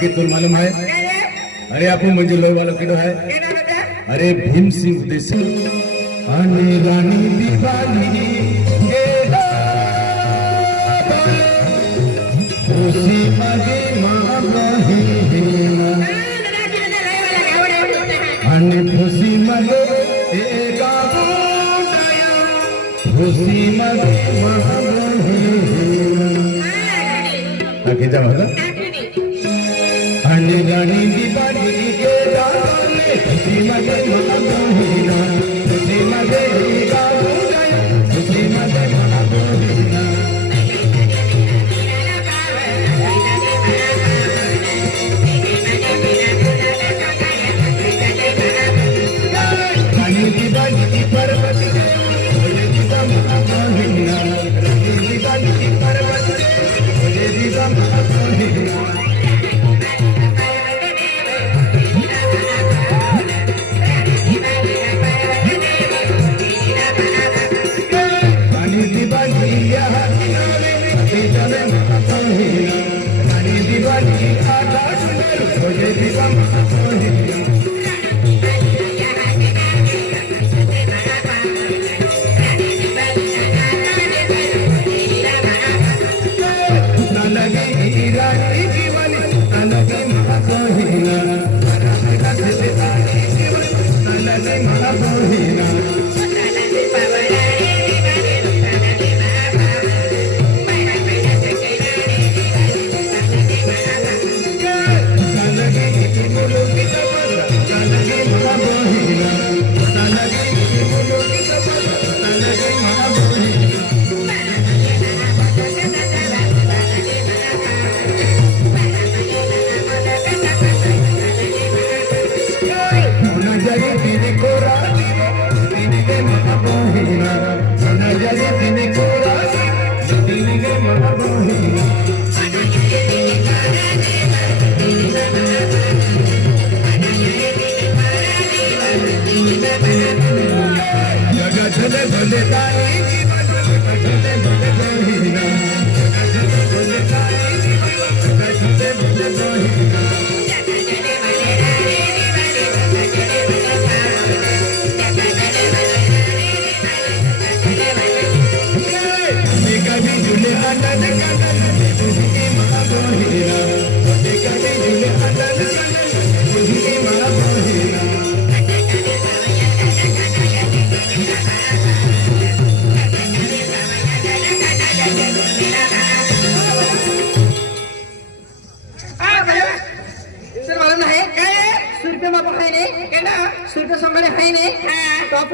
कि तुम मालूम है अरे आपको मंजूर लोग वालों किधर है अरे भीम सिंह देसी आने रानी दिवाली खुशी मगे माँ बहिना आने खुशी मगे एका बोलया खुशी मगे माँ बहिना आगे जा मगा आने रानी दिवाली के दाने खुशी मगे माँ बहिना खुशी मगे एका बोलया खुशी मगे माँ बहिना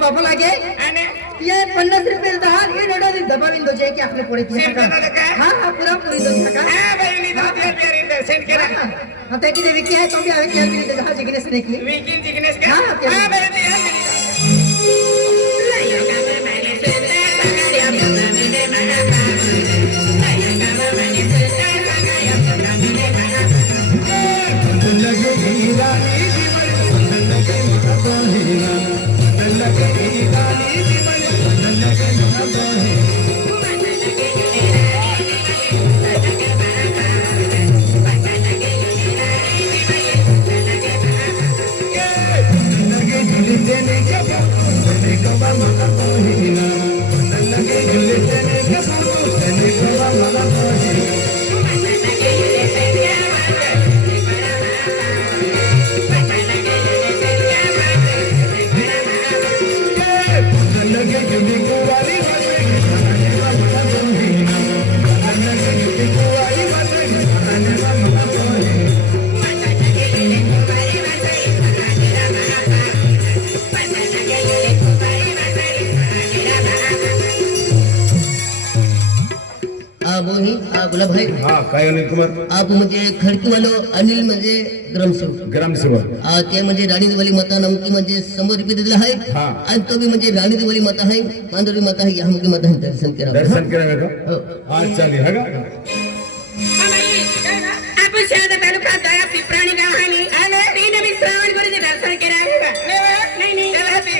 बाबा लागे ये 50 रुपये दाल ये डोडा दी दबा बिंदो जे की आपने पड़ी थी हां हां पूरा पूरी दो का हां भाई नी दो प्यारी दे सेंड करा हां ते की विकी है तो भी आवे क्या भी दे जिग्नेश ने की विकी जिग्नेश का हां भाई दे बोला भाई हाँ काय अनिल कुमार आप म्हणजे खडकी वालो अनिल म्हणजे ग्रामसेवक ग्रामसेवक ते म्हणजे राणी दिवाळी माता नामकी म्हणजे 100 रुपये दिलेला आहे हा. आणि तो बी म्हणजे राणी दिवाळी माता आहे मांदोरी माता आहे ह्या माता आहे दर्शन करा दर्शन करावे का हो. हा चालेल हा का आपण शहर तालुका दया पिंपराणी गाव आणि तीन बी श्रावण गुरुजी दर्शन केले आहे का नाही नाही चला ते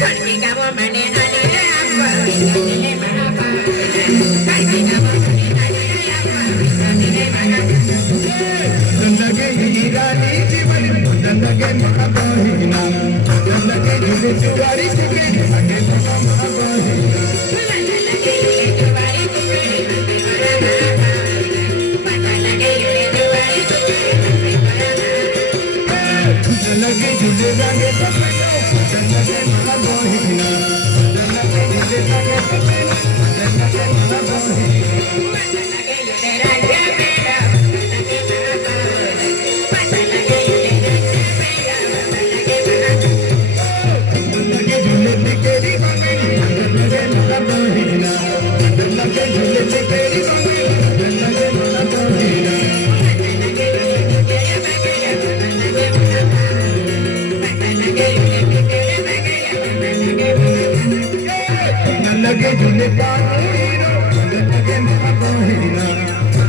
खडकी गाव म्हणे आले रे आपण दिले महापा खडकी गाव म्हणे आले रे आपण दिले महापा जंदगे ही रानी जीवन जंदगे महाबहिना जंदगे जुगे चुवारी सुगे आगे महाबहिना जंदगे जुगे रंगे सपनो जंदगे महाबहिना जंदगे जुगे रंगे सपनो जंदगे महाबहिना जंदगे झूले तेरी बंगली जंदगे महाबहिना जंदगे झूले तेरी बंगली जंदगे महाबहिना जंदगे झूले पानीरो जंदगे महाबहिना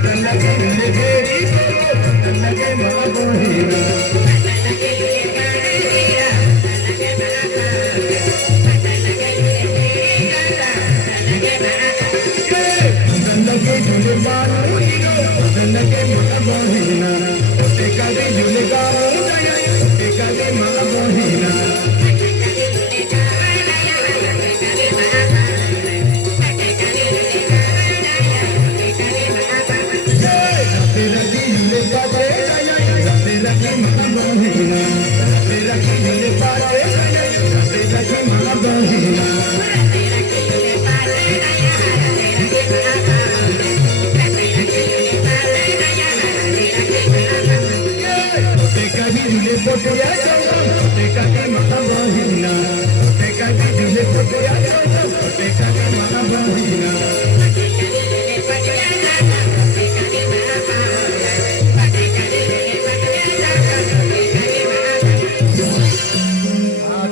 जंदगे झूले तेरी जंदगे महाबहिना जंदगे झूले पानीरो जंदगे महाबहिना एकादे झूले गाओ जय एकादे महाबहिना तेरा की झूले बाजे जय तेरा की महाबहिना तेरा की झूले बाजे जय तेरा की महाबहिना तेका की झूले पोटिया चौका तेका की महाबहिना तेका की झूले पोटिया चौका तेका की महाबहिना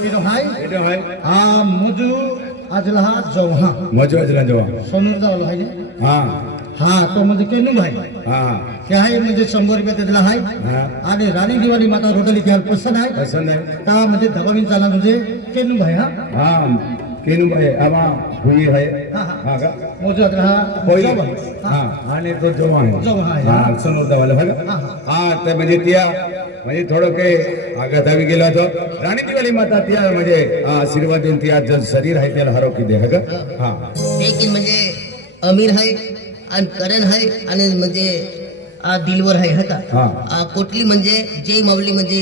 तिरो हाय এটা হয় मुजु अजलहा जौहा मजा अजला जवा सोनूर जावल हाय ने हा हा तो म्हणजे केनू भाई हा ते आहे म्हणजे 100 रुपये दिला हाय हा आणि राणी दिवाळी माता रोडली त्याला पसंत आहे पसंद आहे ता म्हणजे दबावीन चाला म्हणजे केनू भाई हा हा केनू भाई आवा हुई है हा, हा. हा का मुजु अजलहा पहिली जौहा हा आणि तो जवा आहे जवा आहे. हा समोर दावाला बघा हा, हा तर म्हणजे त्या म्हणजे थोडं काही आघातावी गेला होतो राणी दिवाळी माता त्या म्हणजे आशीर्वाद देऊन ती आज शरीर आहे त्याला हरव की दे हा का हा लेकिन म्हणजे अमीर आहे आणि करण आहे आणि म्हणजे दिलवर आहे हा हा. का कोटली म्हणजे जय माऊली म्हणजे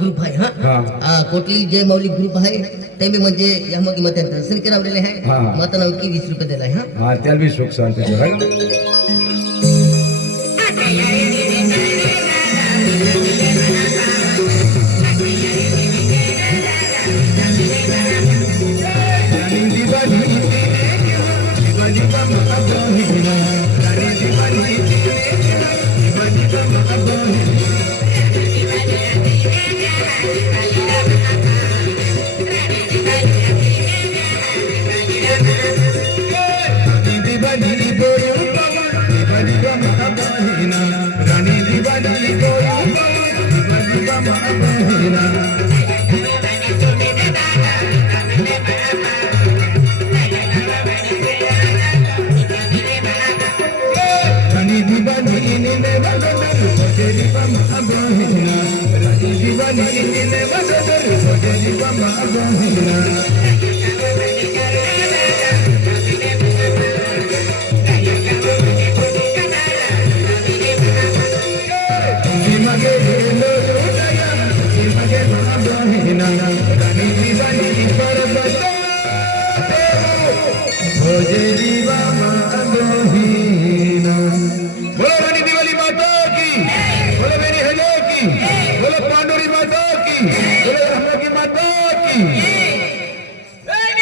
ग्रुप आहे हा. कोटली जय माऊली ग्रुप आहे ते बी म्हणजे या मग मग दर्शन करावलेले आहे हा. माता नाव की 20 रुपये दिला आहे हा हा त्याला बी सुख शांती दे, हा का? राणी दिवाळी दिवाळी का महाबहिना राणी दिवाळी दिवाळी का महाबहिना राणी दिवाळी गोरू पवन दिवाळी का महाबहिना राणी दिवाळी गोरू पवन दिवाळी का महाबहिना रानी दिवानी ने वदन सोजेली महाबहिना रानी दिवानी ने वदन सोजेली महाबहिना सिमगे लो दया सिमगे महाबहिना रानी दिवानी पर्वत सोजेली महाबहिना बोलो रानी दिवाली माता की बोलो मेरी हलो की बोलो पांडुरी माता की बोलो राम की माता की